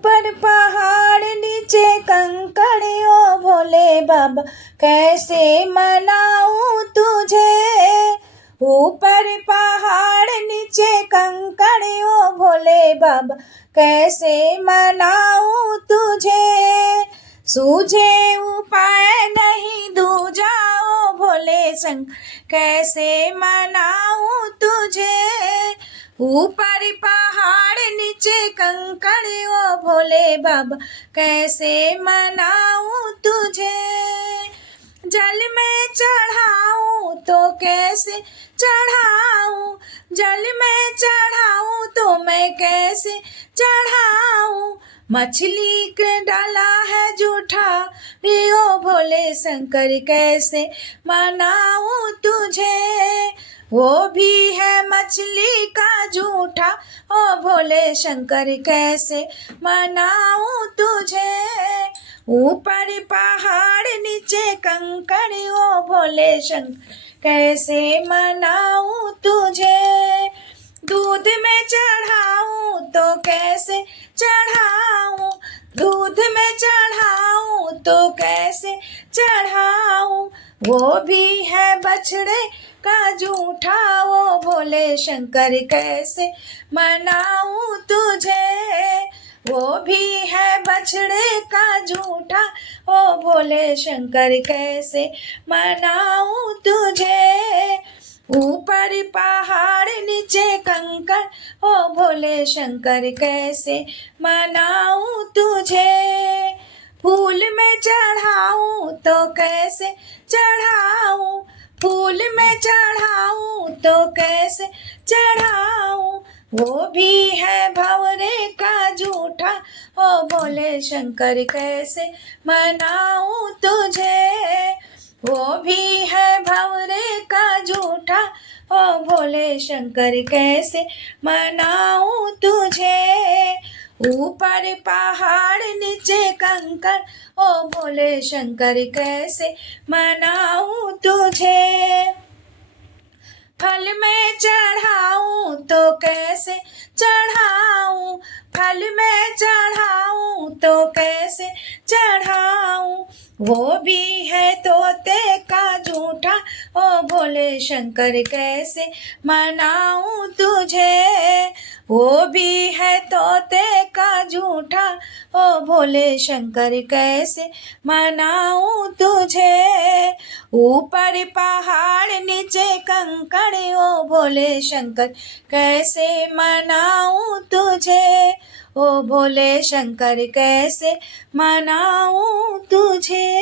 पर पहाड़ नीचे कंकड़ ओ भोले बाबा कैसे मनाऊं तुझे। ऊपर पहाड़ नीचे कंकड़ ओ भोले बाबा कैसे मनाऊं तुझे। सूझे उपाय नहीं दूजा ओ भोले शंकर कैसे मनाऊं तुझे। ऊपर पहाड़ नीचे कंकड़ ओ भोले बाबा कैसे मनाऊं तुझे। जल में चढ़ाऊं तो कैसे चढ़ाऊं, जल में चढ़ाऊं तो मैं कैसे चढ़ाऊं। मछली के डाला है जूठा ओ भोले शंकर कैसे मनाऊं तुझे। वो भी है मछली का जूठा ओ भोले शंकर कैसे मनाऊं तुझे। ऊपर पहाड़ नीचे कंकड़ ओ भोले शंकर कैसे मनाऊं तुझे। दूध में चढ़ाऊं तो कैसे चढ़ाऊं, दूध में चढ़ाऊं तो कैसे चढ़ाऊं। वो भी है बछड़े का जूठा ओ भोले शंकर कैसे मनाऊं तुझे। वो भी है बछड़े का जूठा ओ भोले शंकर कैसे मनाऊं तुझे। ऊपर पहाड़ नीचे कंकड़ ओ भोले शंकर कैसे मनाऊं तुझे। फूल में चढ़ाऊं तो कैसे चढ़ाऊं, फूल में चढ़ाऊं तो कैसे चढ़ाऊं। वो भी है भंवरे का जूठा ओ भोले शंकर कैसे मनाऊं तुझे। वो भी है भंवरे का जूठा ओ भोले शंकर कैसे मनाऊं तुझे। ऊपर पहाड़ नीचे कंकड़ ओ भोले शंकर कैसे मनाऊं तुझे। फल में चढ़ाऊं तो कैसे चढ़ाऊं, फल में चढ़ाऊं तो कैसे चढ़ाऊं। वो भी है तोते का जूठा ओ भोले शंकर कैसे मनाऊं तुझे। वो भी है तोते का जूठा ओ भोले शंकर कैसे मनाऊं तुझे। ऊपर पहाड़ नीचे कंकड़ ओ भोले शंकर कैसे मनाऊं तुझे। ओ भोले शंकर कैसे मनाऊं तुझे।